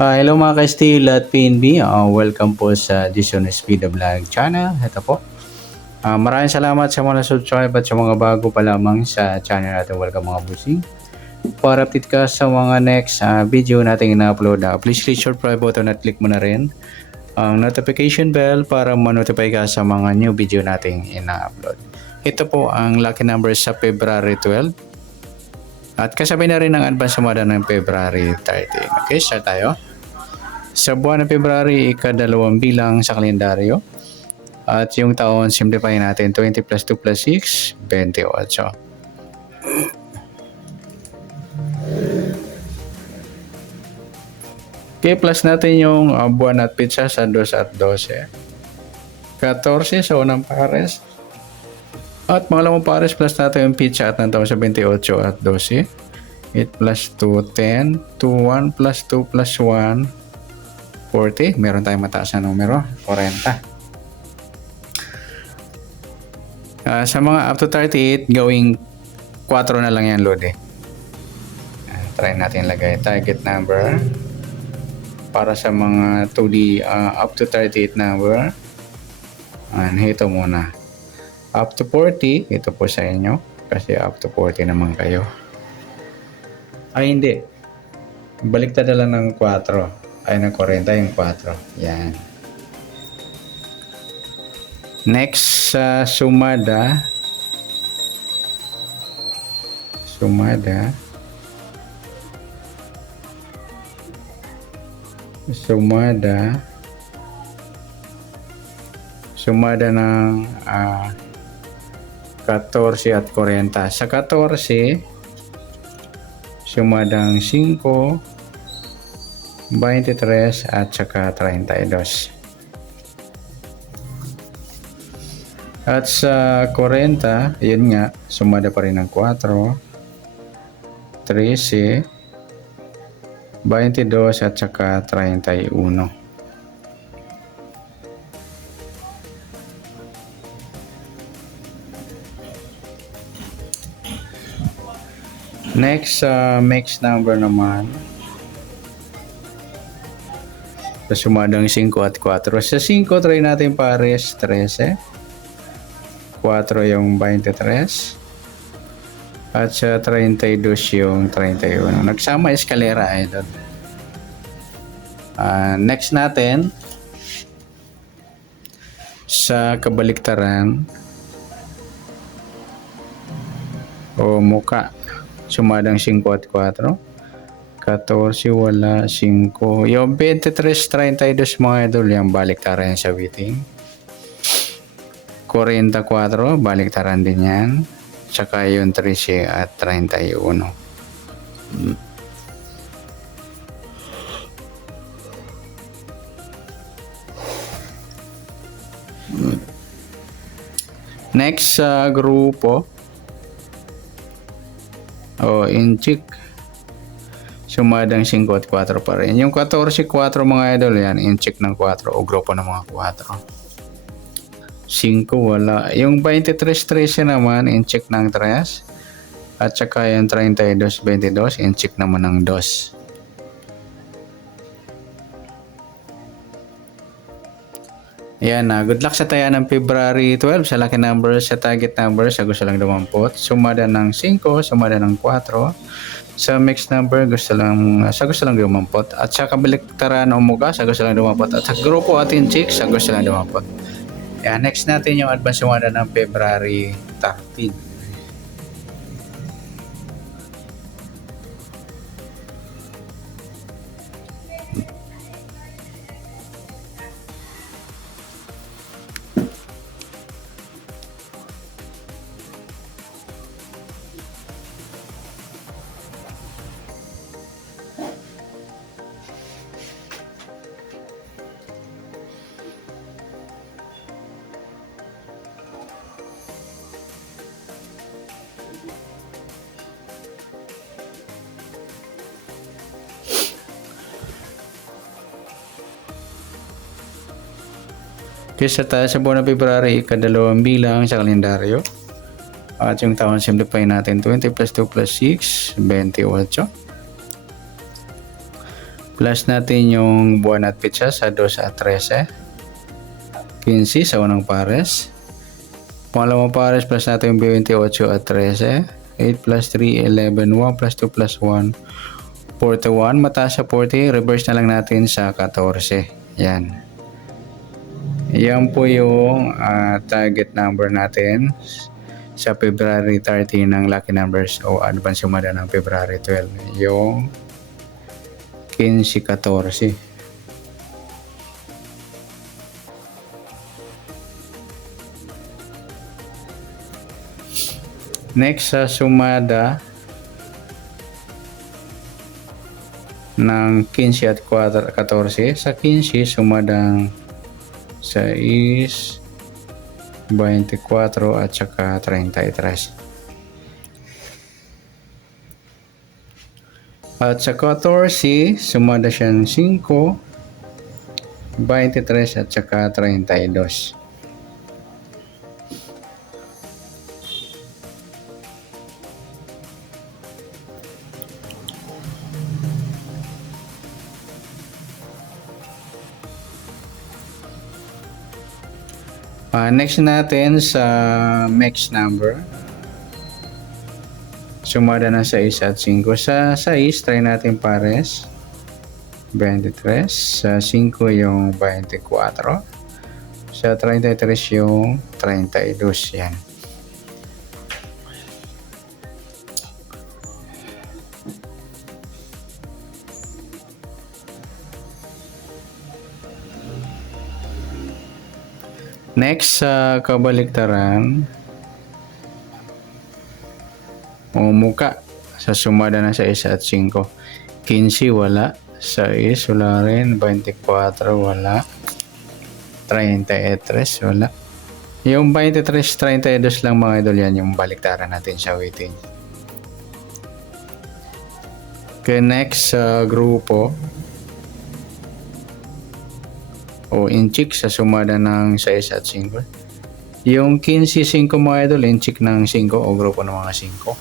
Hello mga ka-Steel at PNB. Welcome po sa Dishon Speed Vlog channel. Ito po. Maraming salamat sa mga subscribe at sa mga bago pa lamang sa channel natin. Welcome mga busing. Para update ka sa mga next video natin ina-upload, please click subscribe button at click mo na rin ang notification bell para ma-notify ka sa mga new video natin ina-upload. Ito po ang lucky number sa February 12. At kasabay na rin ang advance sumada ng February 13. Okay, start tayo. Sa buwan ng February, ikadalawang bilang sa kalendaryo. At yung taon, simplify natin. 20 plus 2 plus 6, 28. Okay, plus natin yung buwan at pizza sa 2 at 12. 14 sa unang pares. At pangalawang pares, plus natin yung pizza at ng taon sa 28 at 12. 8 plus 2, 10. 2, 1 plus 2 plus 1, 40. Meron tayong mataas na numero, 40. Sa mga up to 38, gawing 4 na lang yan, Lodi. Try natin lagay target number para sa mga 2D up to 38 number. Ito muna. Up to 40, ito po sa inyo. Kasi up to 40 naman kayo. Ay, hindi. Baliktad na lang ng 4. Ay, ng 40 yung 4. Yan. Next, sumada. Sumada ng 14 at 40. Sa 14, sumadang 5, 23 at saka 32. At sa 40, yun nga, sumada pa rin ng 4, 13, 22 at saka 31. Next, mix number naman. Sa sumadang 5 at 4. Sa 5, try natin pares 13. 4 yung 23. At sa 32 yung 31. Nagsama eskalera idol. Next natin, sa kabaliktaran o muka, sumadang 5 at 4. 14, wala, 5. Yung 23, 32 mga idol, yung baliktaran sa waiting. 44, baliktaran din yan. Tsaka yung 13 at 31. Next grupo o inchik, sumadang 5 at 4 pa rin. Yung 14, 4 mga idol, yan, inchik ng 4 o grupo ng mga 4. 5, wala. Yung 23, 13 naman, incheck ng 3. At saka yung 32, 22, incheck naman ng 2. Yan na. Good luck sa taya ng February 12. Sa lucky number, sa target number, sa gusto lang dumampot. Sumada ng 5, sumada ng 4. Sa mixed number, sa gusto lang dumampot. At sa kabaliktaran o muka, sa gusto lang dumampot. At sa grupo at incheck, sa gusto lang dumampot. Yan, next natin yung advance sumada ng February 13. Kesa tayo sa buwan ng February, ikadalawang bilang sa kalendaryo. At yung taon, simplify natin. 20 plus 2 plus 6, 28. Plus natin yung buwan at pitsa sa 2 at 13. 15 sa unang pares. Pangalawang pares plus natin yung 28 at 13. 8 plus 3, 11. 1 plus 2 plus 1, 41. Mataas sa 40. Reverse na lang natin sa 14. Yan. Yan po yung target number natin sa February 30 ng lucky numbers o advance sumada ng February 12. Yung 15-14. Next sa sumada ng 15 at 14. Sa 15 sumadang 6, 24 at saka 33. At sa 14 sumada siyang 5, 23 at saka 32. Next natin sa mix number. Sumada na 6 at 5. Sa 6, try natin pares. 23. Sa 5 yung 24. Sa 33 yung 32. Yan. Next sa kabaliktaran, muka sa sumada na 6 at 5. 15 wala, 6 wala rin, 24 wala, 33 wala. Yung 23, 32 lang mga idol, yan yung baliktaran natin sa waiting. Okay, next sa grupo o inchik sa sumada ng 6 at 5. Yung 15-5 mga idol, inchik ng 5 o grupo ng mga 5.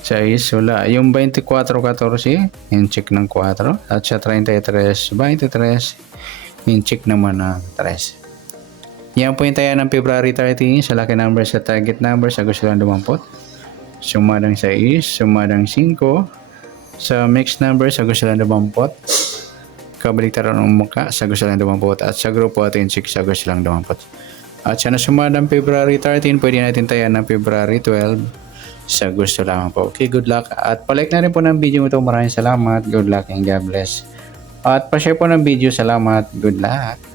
6 wala. Yung 24-14, inchik ng 4. At sa 33-23, inchik naman ng 3. Yan po yung taya ng February 30 sa lucky number sa target number sa gusto lang dumampot. Sumadang 6, sumadang 5. Sa mixed number sa gusto lang dumampot. Kabaliktaran ng muka sa gusto lang dumampot. At sa grupo at inchik sa gusto lang dumampot. At sa nasumadang February 13, pwede natin tayan ng February 12 sa gusto lamang po. Okay, good luck. At palike na rin po ng video ito. Maraming salamat. Good luck and God bless. At pa-share po ng video. Salamat. Good luck.